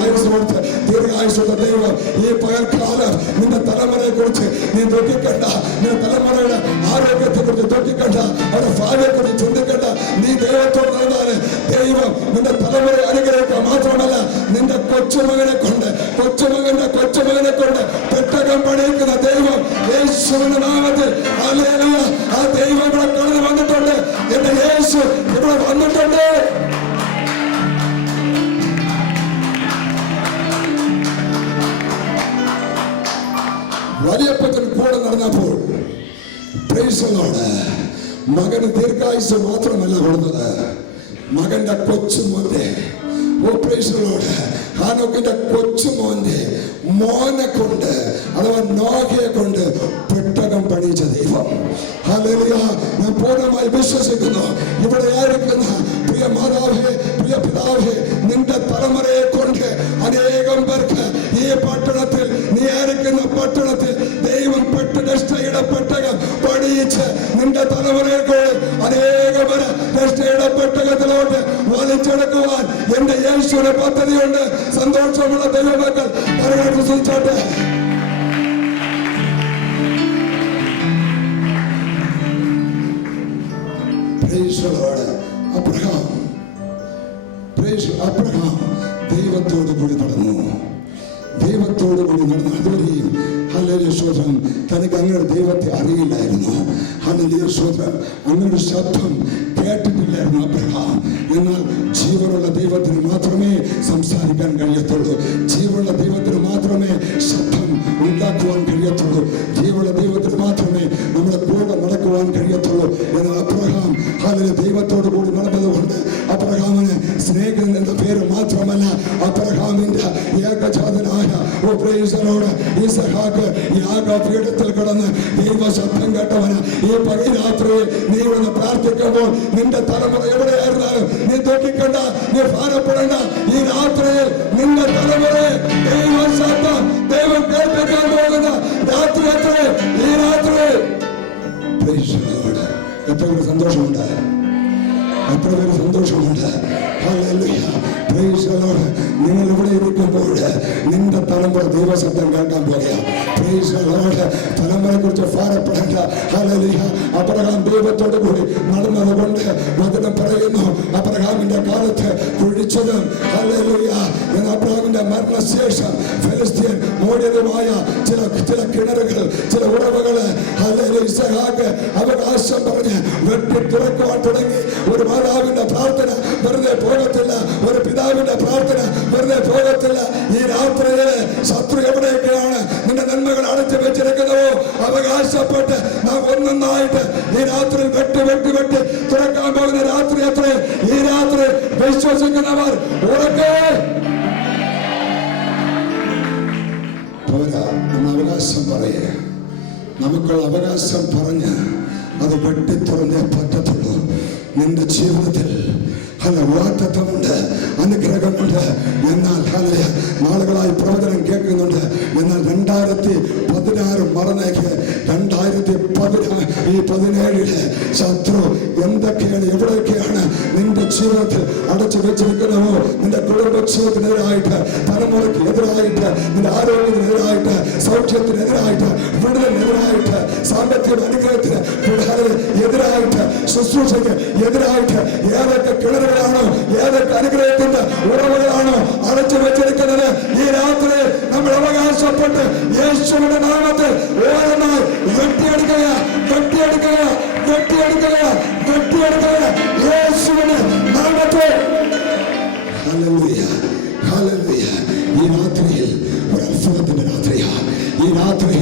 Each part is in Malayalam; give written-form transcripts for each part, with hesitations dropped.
വയസ്സുകൊടുത്ത് ദീർഘായുസുള്ള ദൈവം ഈ പകൽക്കാലം നിന്റെ തലമുറയെ കുറിച്ച് നീ ദുഃഖിക്കണ്ട, നിന്റെ തലമുറയുടെ ആരോഗ്യത്തെ കുറിച്ച് ദുഃഖിക്കണ്ട, അവരുടെ ഭാര്യയെ കുറിച്ച് ചിന്തിക്കണ്ട. നീ ദൈവത്തോട് നടന്നാല് ദൈവം നിന്റെ തലമുറയെ അനുഗ്രഹിക്കുക മാത്രമല്ല, നിന്റെ കൊച്ചുമകനെ കൊണ്ട് കൊച്ചുമകനെ കൊണ്ട് പെട്ടകം പണിയിക്കുന്ന ദൈവം യേശുവിന്റെ നാമത്തിൽ ഹല്ലേലൂയ. ആ ദൈവം ഇവിടെ കടന്നു വന്നിട്ടുണ്ട്. എന്റെ യേശു ഇവിടെ വന്നിട്ടുണ്ട്. വലിയപ്പച്ചൻ കൂടെ നടന്നപ്പോൾ മകന് ദീർഘായുസ് മാത്രമല്ല കൊടുത്തത്, മകന്റെ കൊച്ചുമോന്റെ ഹാനോക്കിന്റെ കൊച്ചുമോന്റെ മോനെ കൊണ്ട് അഥവാ നോഹയെ കൊണ്ട് പെട്ടകം പണിയിച്ച ദൈവം. ഹല്ലേലൂയ. ഞാൻ പൂർണ്ണമായി വിശ്വസിക്കുന്നു, ഇവിടെ ആയിരിക്കുന്ന പ്രിയ മാതാവേ, പ്രിയ പിതാവേ, നിന്റെ തലമുറയെ കൊണ്ട് അനേകം പേർക്ക് ഈ പട്ടണത്തിൽ, നീ ആയിരിക്കുന്ന പട്ടണത്തിൽ ദൈവം രക്ഷയുടെ പെട്ടകം പണിയിച്ച് നിന്റെ തലമുറയെ കൊണ്ട് അനേകം പേര് രക്ഷയുടെ പെട്ടകത്തിലോട്ട് വലിച്ചെടുക്കുവാൻ എന്റെ യേശുവിന്റെ പദ്ധതിയുണ്ട്. സന്തോഷമുള്ള ദൈവമക്കൾ കരകാട്ട് സൂചിച്ചോട്ടെ. അബ്രഹാം ദൈവത്തോട് കൂടി നടന്നു. അതുവരെയും ഹല്ലേലൂയ സ്തോത്രം, തനിക്ക് അങ്ങനെ ദൈവത്തെ അറിയില്ലായിരുന്നു. ഹല്ലേലൂയ സ്തോത്രം, അങ്ങനെ ശബ്ദം കേട്ടിട്ടില്ലായിരുന്നു അബ്രഹാം. എന്നാൽ ജീവനുള്ള ദൈവത്തിന് മാത്രമേ സംസാരിക്കാൻ കഴിയത്തുള്ളൂ, ജീവനുള്ള ദൈവത്തിന് മാത്രമേ ശബ്ദം ഉണ്ടാക്കുവാൻ കഴിയത്തുള്ളൂ, ജീവനുള്ള ദൈവത്തിന് മാത്രമേ നമ്മുടെ കൂടെ നടക്കുവാൻ കഴിയത്തുള്ളൂ. എന്നാൽ അബ്രഹാം ഹല്ലേലൂയ ദൈവത്തോട് കൂടി നടന്നതുകൊണ്ട് അബ്രഹാമിന് സ്നേഹിതൻ എന്ന പേര് മാത്രമല്ല, അബ്രഹാമിന്റെ ഏകജാതനായ ഈസഹാക്ക് യാഗപീഠത്തിൽ കിടന്ന് ദൈവ ശബ്ദം കേട്ടവന് ഈ പകരാത്രിയിൽ നീ വന്ന് പ്രാർത്ഥിക്കുമ്പോൾ നിന്റെ തലമുറ എവിടെയായിരുന്നാലും നീ ദുഃഖിക്കണ്ട, നീ ഭാരപ്പെടേണ്ട. ഈ രാത്രിയിൽ നിന്റെ തലമുറയെ ദൈവ ശബ്ദം ദൈവം കേൾപ്പിക്കാൻ പോകുന്ന രാത്രി അത്ര ഈ രാത്രി. എത്ര പേര് സന്തോഷമുണ്ട്, എത്ര പേര് സന്തോഷമുണ്ട്. ഹല്ലേലൂയ. Price the Lord. നിങ്ങൾ ഇവിടെ ഇരിക്കുമ്പോൾ നിന്റെ തലമുറ ദൈവശബ്ദം കേൾക്കാൻ പോകുക. Price the Lord. തലമുറയെ കുറിച്ച് ഭാരപ്പെടേണ്ട. ഹല്ലേലൂയ. അബ്രഹാം ദൈവത്തോട് കൂടി നടന്നതുകൊണ്ട് വചനം പറയുന്നു, അബ്രഹാമിന്റെ കാലത്ത് കുഴിച്ചതും ഹല്ലേലൂയ അബ്രഹാമിന്റെ മരണശേഷം ഫെലിസ്ത്യൻ മൂടിയതുമായ ചില കിണറുകൾ, ചില ഉറവുകള് ഹല്ലേലൂയ ഇസ്ഹാക്ക് അവകാശം പറഞ്ഞ് വെട്ടി തുറക്കുവാൻ തുടങ്ങി. ഒരു മാതാവിന്റെ പ്രാർത്ഥന വെറുതെ പോകത്തില്ല, ഒരു പിതാവിന്റെ പ്രാർത്ഥന വെറുതെ പോകത്തില്ല. ഈ രാത്രിയില് ശത്രു എവിടെയൊക്കെയാണ് നിന്റെ നന്മകൾ അടച്ചു വെച്ചിരിക്കുന്നതോ അവകാശപ്പെട്ട് നാം ഒന്നൊന്നായിട്ട് ഈ രാത്രി വെട്ടി തുറക്കാൻ പോകുന്ന രാത്രി അത്ര. ഈ രാത്രി വിശ്വസിക്കുന്നവർ ഉറക്കെ നമ്മൾ അവകാശം പറയേ, നമുക്കുള്ള അവകാശം പറഞ്ഞ് അത് വെട്ടി തുറന്നേ പറ്റത്തുള്ളൂ. നിന്റെ ജീവിതത്തിൽ വാഗ്ദത്തമുണ്ട്, അനുഗ്രഹമുണ്ട്. എന്നാൽ നാളുകളായി പ്രവചനം കേൾക്കുന്നുണ്ട്. എന്നാൽ 2016 മറന്നേക്ക് 2017 ശത്രു എന്തൊക്കെയാണ്, എവിടെയൊക്കെയാണ് നിന്റെ ജീവിതത്തിൽ അടച്ചു വെച്ചിരിക്കുന്നവോ, നിന്റെ കുടുംബ ജീവിതത്തിനെതിരായിട്ട്, തലമുറയ്ക്ക് എതിരായിട്ട്, നിന്റെ ആരോഗ്യത്തിനെതിരായിട്ട്, സൗഖ്യത്തിനെതിരായിട്ട്, വിടുതലിനെതിരായിട്ട്, സാമ്പത്തിക അനുഗ്രഹത്തിന് എതിരായിട്ട്, ശുശ്രൂഷയ്ക്ക് എതിരായിട്ട് ഏതൊക്കെ കിണറുകളാണോ, ഏതൊക്കെ അനുഗ്രഹത്തിന്റെ ഉറവുകളാണോ അടച്ചു വെച്ചിരിക്കുന്നത്, ഈ രാത്രി നമ്മൾ അവകാശപ്പെട്ട് യേശുവിന്റെ നാമത്തിൽ ഓരോന്നായി വെട്ടിയെടുക്കുക യേശുവിന്റെ നാമത്തിൽ. Hallelujah, hallelujah. ഈ രാത്രിയിൽ ഒരു അത്ഭുതത്തിന്റെ രാത്രിയാണ്. ഈ രാത്രി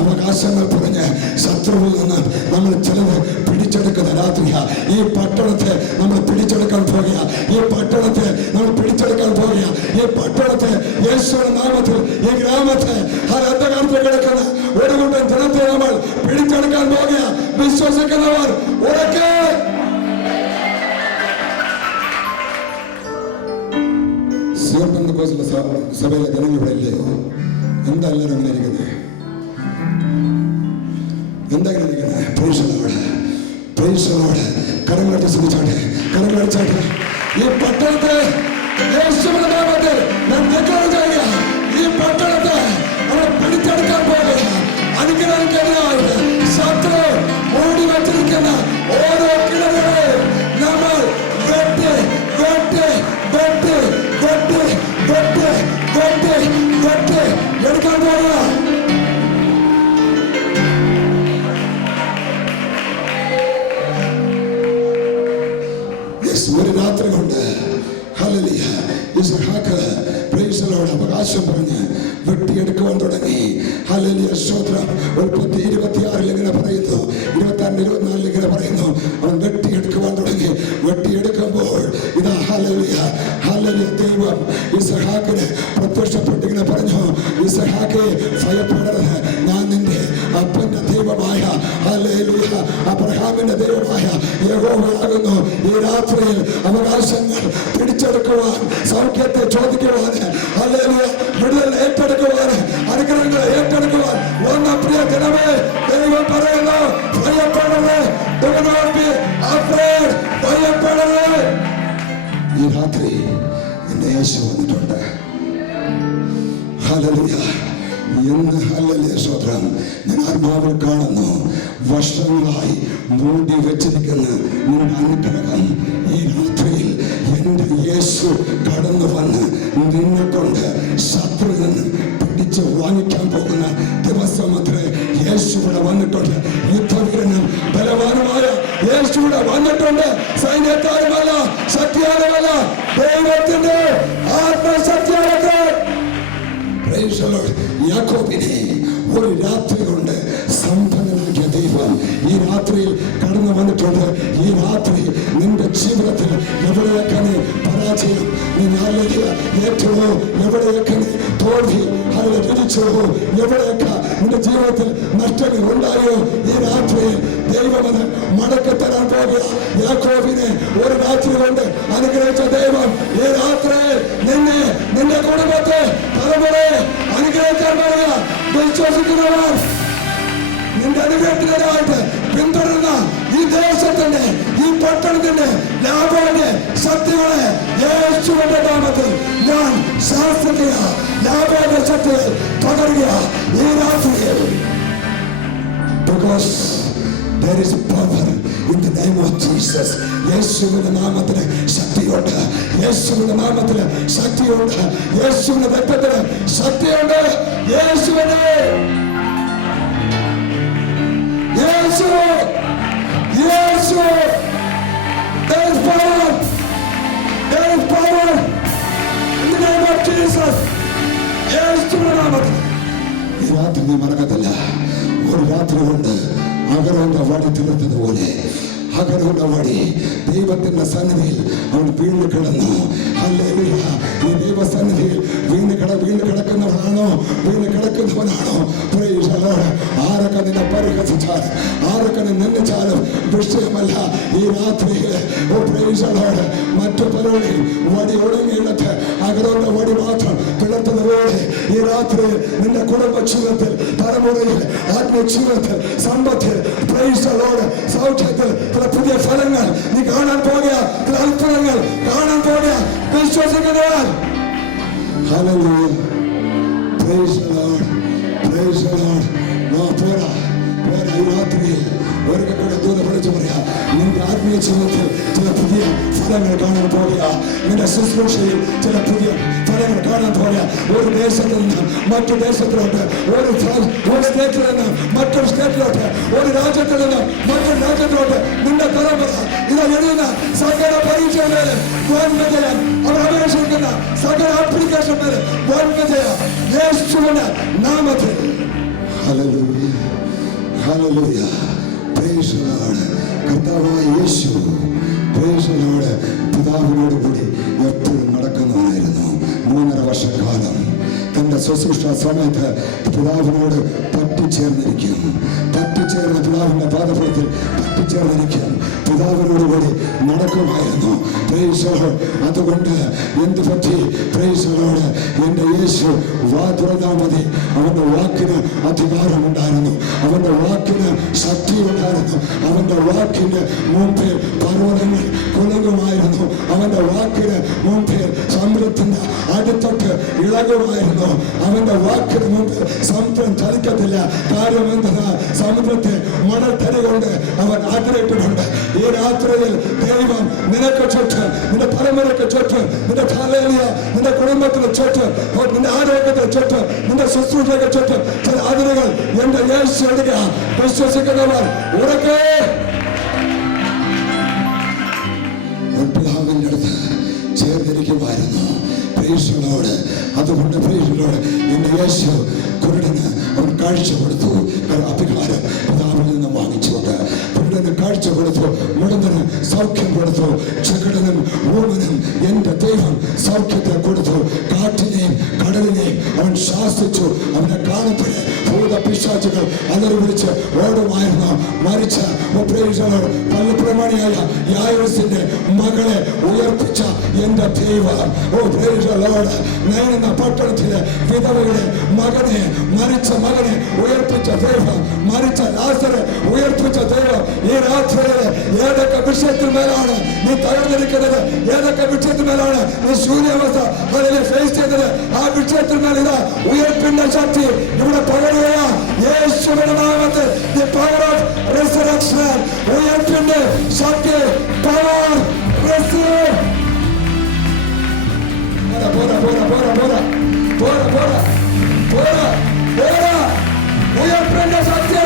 അവകാശങ്ങൾ പറഞ്ഞ് ശത്രുവിൽ നിന്ന് നമ്മൾ ചിലത് പിടിച്ചെടുക്കുന്ന രാത്രിയാ. ഈ പട്ടണത്തെ നമ്മൾ പിടിച്ചെടുക്കാൻ പോകുക, ഈ പട്ടണത്തെ നമ്മൾ പിടിച്ചെടുക്കാൻ പോകുക, ഈ പട്ടണത്തെ യേശുവിന്റെ നാമത്തിൽ, ഈ ഗ്രാമത്തെ അന്ധകാരത്തിൽ കിടക്കുന്ന ഒരു കൂട്ടം ജനത്തെ നമ്മൾ പിടിച്ചെടുക്കാൻ പോകുക. വിശ്വസിക്കുന്നവർ ഉറക്കെ സഭയിലെ ജനങ്ങൾ ഇവിടെ ഇല്ലയോ? എന്താ എല്ലാവരും അങ്ങനെ ഇരിക്കുന്നത്? എന്താ ഇങ്ങനെ ഇരിക്കുന്നത്? കരങ്ങളടിച്ച് ശ്രമിച്ചാട്ടെ, കരങ്ങളടിച്ചാട്ടെ. ഈ പട്ടണത്തെ എടുക്കാൻ പോവുക. ഒരു രാത്രി കൊണ്ട് hallelujah Ishaq price the Lord അവകാശം പറഞ്ഞ് വെട്ടിയെടുക്കുവാൻ തുടങ്ങി. ഹല്ലേലൂയ സ്തോത്രം. ഉൽപ്പത്തി 26 ഇങ്ങനെ പറയുന്നു, 26 24 ഇങ്ങനെ പറയുന്നു, അവൻ വെട്ടിയെടുക്കുവാൻ തുടങ്ങി. വെട്ടിയെടുക്കുമ്പോൾ ഇതാ ഹല്ലേലൂയ ഹല്ലേലൂയ ദൈവം ഇസ്ഹാക്കിന് പ്രത്യക്ഷപ്പെട്ട് ഇങ്ങനെ പറഞ്ഞു, ഇസ്ഹാക്കേ ഭയപ്പെടരുത്, ഞാൻ നിന്റെ അപ്പന്റെ ദൈവമായ ഹല്ലേലൂയ അബ്രഹാമിന്റെ ദൈവമായ യഹോവയാകുന്നു. ഈ രാത്രിയിൽ അവകാശങ്ങൾ പിടിച്ചെടുക്കുവാൻ, സൗഖ്യത്തെ ചോദിക്കുവാൻ, ഹല്ലേലൂയ വിടുതൽ ഏറ്റെടുക്കുവാൻ, അനുഗ്രഹങ്ങൾ ഏറ്റെടുക്കുവാൻ വന്ന പ്രിയ ജനമേ, ദൈവം പറയുന്നു, ഭയപ്പെടരുത്. Do not be afraid. ഭയപ്പെടരുത്. ഈ രാത്രി എന്റെ യേശു വന്നിട്ടുണ്ട്. ഹല്ലേലൂയ. എന്ന് ഹല്ലേലൂയ സ്തോത്രം. ഞാൻ ആത്മാവിൽ കാണുന്നു, വർഷങ്ങളായി മൂടി വെച്ചിരിക്കുന്ന നിന്റെ അനുഗ്രഹം ഈ രാത്രിയിൽ എന്റെ യേശു കടന്നു വന്ന് നിന്നെ കൊണ്ട് ശത്രുവിൽ നിന്ന് പിടിച്ച് വാങ്ങിക്കാൻ പോകുന്ന ദിവസം അത്രേ. യേശു ഇവിടെ വന്നിട്ടുണ്ട്. യുദ്ധവീരനും ബലവാനുമായ യേശു ഇവിടെ വന്നിട്ടുണ്ട്. സൈന്യത്താലുമല്ല, ശക്തിയാലുമല്ല, ദൈവത്തിന്റെ ആത്മശക്തിയാലത്രേ. യാക്കോബിനെ ഒരു രാത്രി കൊണ്ട് സമ്പന്നനാക്കിയ ദൈവം ഈ രാത്രിയിൽ കടന്നു വന്നിട്ടുണ്ട്. ഈ രാത്രി നിന്റെ ജീവിതത്തിൽ എവിടെയൊക്കെ നീ പരാജയം, നീ ഏറ്റവും എവിടെയൊക്കെ നീ തോൽവി അതിനെ തിരിച്ചോ, എവിടെയൊക്കെ നിന്റെ ജീവിതത്തിൽ നഷ്ടങ്ങൾ ഉണ്ടായോ, ഈ രാത്രിയിൽ ദൈവം അത് മടക്കി തരാൻ പോകുക. യാക്കോബിനെ ഒരു രാത്രി കൊണ്ട് അനുഗ്രഹിച്ച ദൈവം ഈ രാത്രിയിൽ നിന്നെ, നിന്റെ കുടുംബത്തെ, തലമുറയെ അനുഗ്രഹിക്കാൻ പോകുക. വിശ്വസിക്കുന്നവർ നിന്റെ അനുഗ്രഹത്തിനായിട്ട് പിന്തുടരുന്ന ഈ ദേശത്തിന്റെ, ഈ പട്ടണത്തിന്റെ ലാഭത്തിന്റെ ശക്തികളെ യേശുവിന്റെ നാമത്തിൽ ഞാൻ ശാസിക്കുക. ലാഭത്തിന്റെ ശക്തികൾ പകരുക ഈ രാത്രിയിൽ. Because there is power in the name of Jesus. യേശുവിന്റെ നാമത്തിന് ശക്തിയുണ്ട്. യേശുവിന്റെ നാമത്തിന് ശക്തിയുണ്ട്. യേശുവിന്റെ രക്തത്തിന് ശക്തിയുണ്ട്. യേശുവിന്റെ യേശു യേശു there is power. There is power in the name of Jesus. യേശുവിന്റെ നാമത്തിൽ ഈ രാത്രി നീ മറക്കത്തില്ല. ഒരു രാത്രി കൊണ്ട് അകരോന്റെ വടി തീർത്തതുപോലെ അകരോന്റെ വടി ദൈവത്തിന്റെ സന്നിധിയിൽ അവൻ വീണ് കിടന്നു. ഹല്ലേലൂയ. ഈ ദൈവസന്നിധിയിൽ വീണ് കിടക്കുന്നവനാണോ, വീണ് കിടക്കുന്നവനാണോ? Price the Lord. ആരൊക്കെ നിന്നെ പരിഹസിച്ചാലും, ആരൊക്കെ നിന്ദിച്ചാലും വിഷയമല്ല. ഈ രാത്രിയിൽ പ്രൈസ് ദി ലോർഡ് മറ്റു പലരുടെയും വടി ഒടുങ്ങിയിടത്ത് അകരോന്റെ വടി മാത്രം കിടത്തുന്നതുപോലെ ഈ രാത്രിയിൽ നിന്റെ കുടുംബ ജീവിതത്തിൽ, തലമുറയിൽ, ആത്മീയ ജീവിതത്തിൽ, സമ്പത്തിൽ, പ്രൈസ് ദി ലോർഡ് സൗഖ്യത്തിൽ ചില പുതിയ ഫലങ്ങൾ നീ കാണാൻ പോകുക. ചില അത്ഭുതങ്ങൾ കാണാൻ പോകുക. വിശ്വസിക്കുന്നവർ hallelujah. Price the Lord. Price the Lord. പോരാ പോരാ. ഈ രാത്രിയിൽ ഒരിക്കൽ കൂടെ ദൂരെ വിളിച്ചു പറയാ, നിന്റെ ആത്മീയ ജീവിതത്തിൽ ചില പുതിയ ഫലങ്ങൾ കാണാൻ പോകുക. നിന്റെ ശുശ്രൂഷയിൽ ചില പുതിയ ഫലങ്ങൾ കാണാൻ പോകുക. ഒരു ദേശത്ത് നിന്ന് മറ്റു ദേശത്തിലോട്ട്, ഒരു സ്റ്റേറ്റിൽ നിന്ന് മറ്റൊരു സ്റ്റേറ്റിലോട്ട്, ഒരു രാജ്യത്തിൽ നിന്ന് മറ്റൊരു രാജ്യത്തിലോട്ട് നിന്റെ തലമുറ ഇത് എഴുതുന്ന സകല പരീക്ഷകളിൽ വിജയം, അവർ അപേക്ഷിക്കുന്ന സകല ആപ്ലിക്കേഷൻ പേര് വിജയം യേശുവിന്റെ നാമത്തിൽ. Hallelujah. Hallelujah. Price the Lord. കർത്താവായ യേശു പ്രൈസ് ദി ലോർഡ് പിതാവിനോട് കൂടി എപ്പോഴും നടക്കുന്നവനായിരുന്നു. 3.5 വർഷക്കാലം തന്റെ ശുശ്രൂഷ സമയത്ത് പിതാവിനോട് പറ്റിച്ചേർന്നിരിക്കും. പറ്റിച്ചേർന്ന പിതാവിന്റെ പാദഫലത്തിൽ പറ്റിച്ചേർന്നിരിക്കും. പിതാവിനോട് കൂടി നടക്കുമായിരുന്നു. Praise the lord. അതുകൊണ്ട് എന്ത് പറ്റി? Praise the lord. എന്റെ യേശു വാ തുറന്നാൽ മതി. അവന്റെ വാക്കിന് അധികാരമുണ്ടായിരുന്നു. അവന്റെ വാക്കിന് ശക്തിയുണ്ടായിരുന്നു. അവന്റെ വാക്കിന് മുമ്പിൽ പർവ്വതങ്ങൾ കുലുങ്ങുമായിരുന്നു. അവന്റെ വാക്കിന് മുമ്പിൽ സമുദ്രത്തിന്റെ അടിത്തട്ട് ഇളകുമായിരുന്നു. അവന്റെ വാക്കിന് മുമ്പിൽ സമുദ്രം ചലിക്കത്തില്ല. കാര്യം എന്തെന്ന്? സമുദ്രത്തെ മണൽത്തരി കൊണ്ട് അവൻ ആഗ്രഹിക്കുന്നുണ്ട്. ഈ രാത്രിയിൽ ദൈവം നിനക്ക് ചുറ്റും, നിന്റെ തലമുറയ്ക്ക് ചുറ്റും, നിന്റെ നിന്റെ കുടുംബത്തിന് ചുറ്റും, നിന്റെ ആരോഗ്യത്തിന് ചുറ്റും, നിന്റെ ശുശ്രൂഷയ്ക്ക് ചുറ്റും ചില അതിരുകൾ എന്റെ യേശു എടുക്കുക. വിശ്വസിക്കുന്നവർ ഉറക്കെ പിതാവിന്റെ അടുത്ത് ചേർന്നിരിക്കുമായിരുന്നു. പ്രൈസിനോട് അതുകൊണ്ട് പ്രൈസിനോട് എന്റെ യേശു കുരുടന് അവൻ കാഴ്ച കൊടുത്തു. അധികാരം പിതാവിൽ നിന്ന് വാങ്ങിച്ചുകൊണ്ട് കുരുടന് കാഴ്ച കൊടുത്തു, മുടന്തന് സൗഖ്യം കൊടുത്തു, ചെകിടനും ഊമനും എന്റെ ദൈവം സൗഖ്യത്തെ കൊടുത്തു. കാറ്റിനെയും കടലിനെയും അവൻ ശാസിച്ചു. അവനെ കാണപ്പെടെ ഭൂതപിശാചുകൾ അലറി വിളിച്ച് ഓടുമായിരുന്നു. മരിച്ച പള്ളിപ്രമാണിയായ യായിറസിന്റെ മകളെ ഉയർപ്പിച്ച എന്റെ ദൈവം, നയന പട്ടണത്തിലെ വിധവയുടെ മകനെ, മരിച്ച മകനെ ഉയർപ്പിച്ച ദൈവം, മരിച്ച ലാസറെ ഉയർപ്പിച്ച ദൈവം. ഈ രാത്രിയില് ഏതൊക്കെ വിഷയത്തിന്മേലാണ് നീ തകർന്നിരിക്കുന്നത്, ഏതൊക്കെ വിഷയത്തിന്മേലാണ് നീ ശൂന്യാവസ്ഥ അതിനെ ഫേസ് ചെയ്തത്, ആ വിഷയത്തിന്മേൽ ഇതാ ഉയർപ്പിന്റെ ശക്തി ഇവിടെ പകരുകയാ. യേശുവിന്റെ നാമത്തിൽ the power of resurrection, ഉയർപ്പിന്റെ Shakti, power, receive. ഉയർപ്പിന്റെ ശക്തി,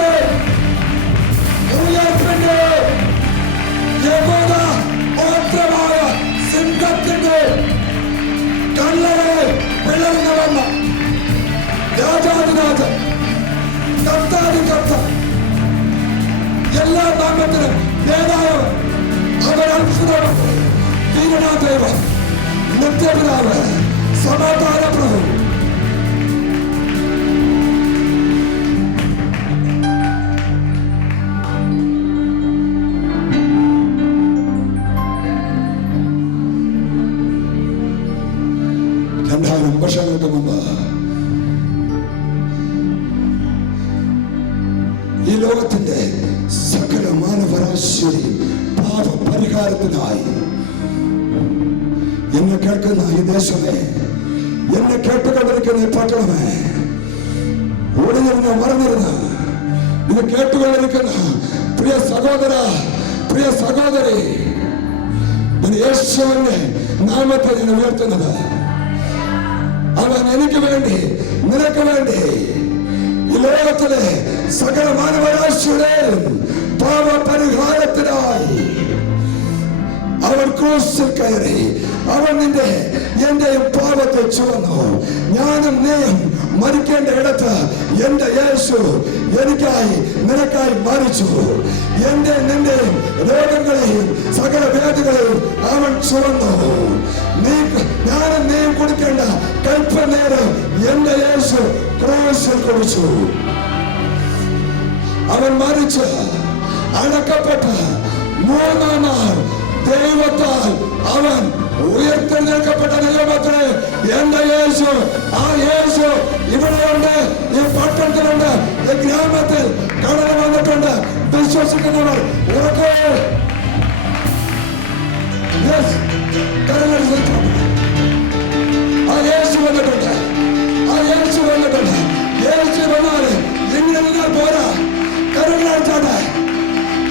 ഉയർപ്പിന്റെ യഹോവ മാത്രമായ സിംഹത്തിന്റെ കണ്ണുകളെ പിളർന്നുവന്ന രാജാധിരാജൻ, കർത്താധികർത്ത, എല്ലാ നാമത്തിനും നേതാവ്, അവൻ അത്ഭുതം, വീരനാദേവൻ, നിത്യപിതാവ്, സമാധാന പ്രഭു. വർഷങ്ങൾക്ക് മുമ്പ് ഈ ലോകത്തിന്റെ സകല മാനവരാശി പാപപരിഹാരത്തിനായി എന്നെ കേൾക്കുന്ന ഈ ദേശമേ, എന്നെ കേട്ടുകൊണ്ടിരിക്കുന്ന ഈ പട്ടണമേ, ഒളിഞ്ഞിരുന്ന് മറന്നിരുന്ന ഇത് കേട്ടുകൊണ്ടിരിക്കുന്ന പ്രിയ സഹോദര, പ്രിയ സഹോദരി, യേശുവിന്റെ നാമത്തെ ഞാൻ ഉയർത്തുന്നത്. അവൻ എനിക്ക് വേണ്ടി, നിനക്ക് വേണ്ടി, ഈ ലോകത്തിലെ സകല മാനവരാശിയുടെയും പാപപരിഹാരത്തിനായി അവൻ ക്രൂശിൽ കയറി. അവൻ എന്റെയും പാപത്തെ ചുവന്നു. ഞാനും നീയും മരിക്കേണ്ട ഇടത്ത് എന്റെ യേശു എനിക്കായി, നിനക്കായി മരിച്ചു. എന്റെ നിന്റെയും രോഗങ്ങളെയും സകല വേദനകളെയും അവൻ ചുവന്നു. ഞാനും നീയും കുടിക്കേണ്ട കൽപ്പനേര് എന്റെ യേശു ക്രൂശിൽ കുടിച്ചു. അവൻ മരിച്ച് അടക്കപ്പെട്ട് മൂന്നാം നാൾ ദൈവത്താൽ അവൻ ഉയർത്തെഴുന്നേൽക്കപ്പെട്ട ദൈവമത്രേ എന്റെ യേശു. ആ യേശു ഇവിടെയുണ്ട്, ഈ പട്ടണത്തിലുണ്ട്, ഈ ഗ്രാമത്തിൽ കടന്നു വന്നിട്ടുണ്ട്. വിശ്വസിക്കുന്നവർ ഉറക്കെ ആ യേശു വന്നിട്ടുണ്ട്, ആ യേശു വന്നിട്ടുണ്ട്. യേശു വന്നാല് ഇങ്ങനെ നിന്നാൽ പോരാ. കരുണാച്ചാട്ടെ,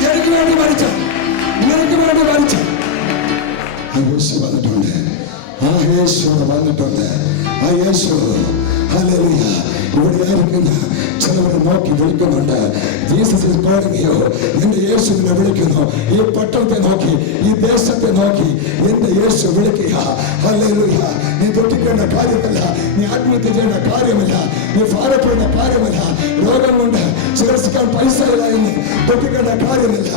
എനിക്ക് വേണ്ടി മരിച്ച, നിനക്ക് വേണ്ടി മരിച്ച ആ യേശു വന്നിട്ടുണ്ട്. ആ യേശു വന്നിട്ടുണ്ട്. ആ യേശു ഹല്ലേലൂയ. ഇവിടെ ആയിരിക്കുന്ന ചിലവരെ നോക്കി വിളിക്കുന്നുണ്ട്. Jesus is calling U. എന്റെ യേശുവിനെ വിളിക്കുന്നു. ഈ പട്ടണത്തെ നോക്കി, ഈ ദേശത്തെ നോക്കി എന്റെ യേശു വിളിക്കുക. ഹല്ലേലൂയ. നീ ദുഃഖിക്കേണ്ട കാര്യമല്ല, നീ ആത്മഹത്യ ചെയ്യേണ്ട കാര്യമല്ല, നീ ഭാരപ്പെടുന്ന കാര്യമല്ല, രോഗം കൊണ്ട് ചികിത്സിക്കാൻ പൈസ ഇല്ല എന്ന് ദുഃഖിക്കേണ്ട കാര്യമില്ല.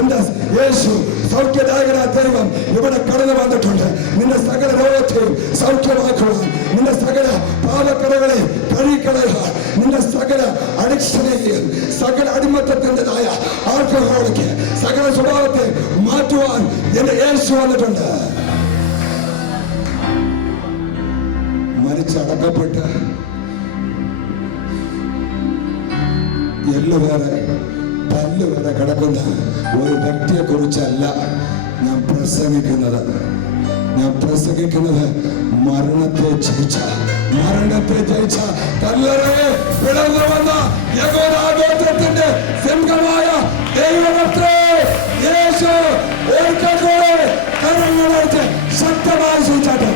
എന്റെ യേശു സൗഖ്യദായകനായ ദൈവം ഇവിടെ കടന്നു വന്നിട്ടുണ്ട്. നിന്റെ സകല രോഗത്തെയും സൗഖ്യമാക്കുവാൻ, നിന്റെ സകല പാപക്കടകളെ കഴുകിക്കളയുവാൻ, നിന്റെ സകല അഡിക്ഷനെയും സകല അടിമത്തത്തിൻ്റെതായ ആൽക്കഹോളിക്ക് സകല സ്വഭാവത്തെ മാറ്റുവാൻ എന്റെ യേശു വന്നിട്ടുണ്ട്. മരിച്ചടക്കപ്പെട്ട് എല്ലുവേറെ പല്ലുവേറെ കിടക്കുന്ന ഒരു വ്യക്തിയെ കുറിച്ചല്ല ഞാൻ പ്രസംഗിക്കുന്നത്. ഞാൻ പ്രസംഗിക്കുന്നത് മരണത്തെ ജയിച്ച കല്ലറയെ പിളർന്നു വന്ന യഹോവയുടെ സിംഹമായ ദൈവമത്രേ യേശു. ഒരിക്കൽ കൂടെ കരങ്ങളടിച്ച് ശക്തമായി സൂചിച്ചാട്ടെ.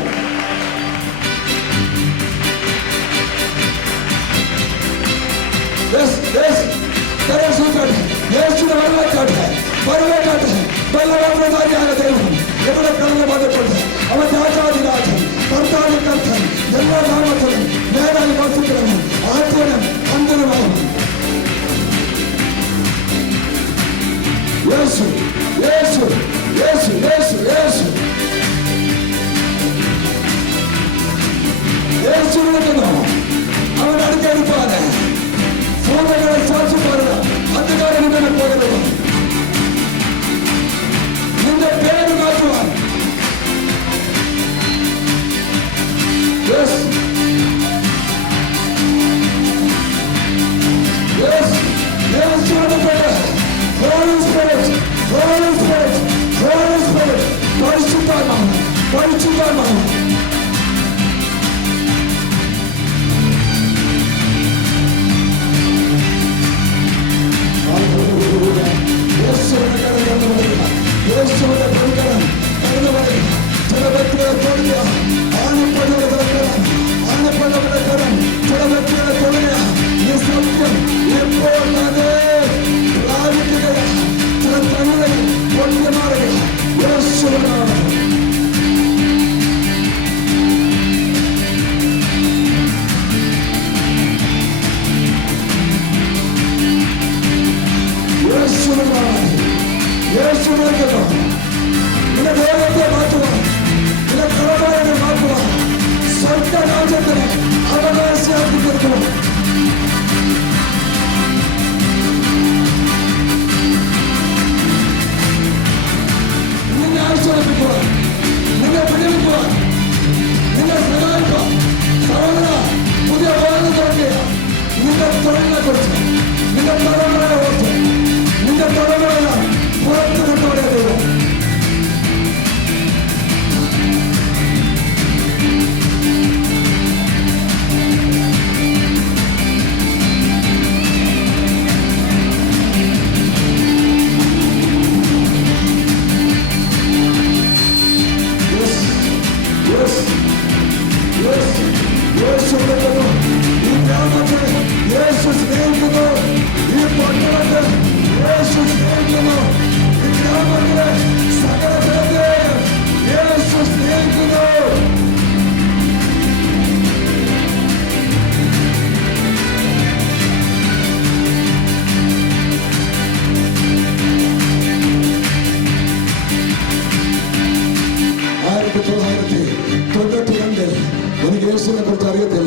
രാജാതിരാജൻ, കർത്താതി കർത്തൻ, എല്ലാ നാമത്തിലും നേരായി വർദ്ധിക്കണം. ആദ്യനും അന്തരമാവും യേശു, യേശു, യേശു, യേശു, യേശു. യേശു വിളിക്കുന്നു. അവൻ അടുത്തെടുപ്പാണ്. സൂര്യകളെ സാക്ഷി പറഞ്ഞ അന്ധകാരം ഇങ്ങനെ പോകരുത്. നിന്റെ പേര് മാറ്റുവാൻ യേശു, യേശു, യേശുവിന്റെ പേര് Holy Spirit, Holy Spirit, Holy Spirit, പരിശുദ്ധാത്മാവ്, പരിശുദ്ധാത്മാവ്. യേശുവിന്റെ കരം കടന്നു പറയുക, യേശുവിന്റെ പ്രകടനം കടന്നു പറയുക. ചില വ്യക്തികളെ തൊടുക, ആണപ്പെടുന്നവരുടെ കരം, ആണപ്പെടുന്നവരുടെ കരം, ചില വ്യക്തികളെ തൊടുക. ഈ സത്യം ഇപ്പോൾ തന്നെ പ്രാപിക്കുകയാണ്. ചില തങ്ങളിൽ പൊട്ടിമാറുക. യേശുവിനാണ്. യേശുവിനാണ്. യേശുവിനോ നിന്റെ രോഗത്തെ മാറ്റുവാൻ, നിന്റെ കടഭാരത്തെ മാറ്റുവാൻ, സ്വർഗരാജ്യത്തിന് അവകാശമാക്കി തീർക്കണം. നിന്നെ ആശ്വസിപ്പിക്കുവാൻ, നിന്നെ പിടിപ്പിക്കുവാൻ, നിന്നെ സഹായിക്കുവാൻ. സഹോദര, പുതിയ വാഹനം തുടങ്ങിയ നിന്റെ തൊഴിലിനെ കുറിച്ച്, നിന്റെ തലമുറയെ ഓർത്ത്, നിന്റെ തലമുറയെ പുറത്തു കൊണ്ടുപോയ ദൈവം. യേശുവിനെ കുറിച്ച് അറിയത്തില്ല.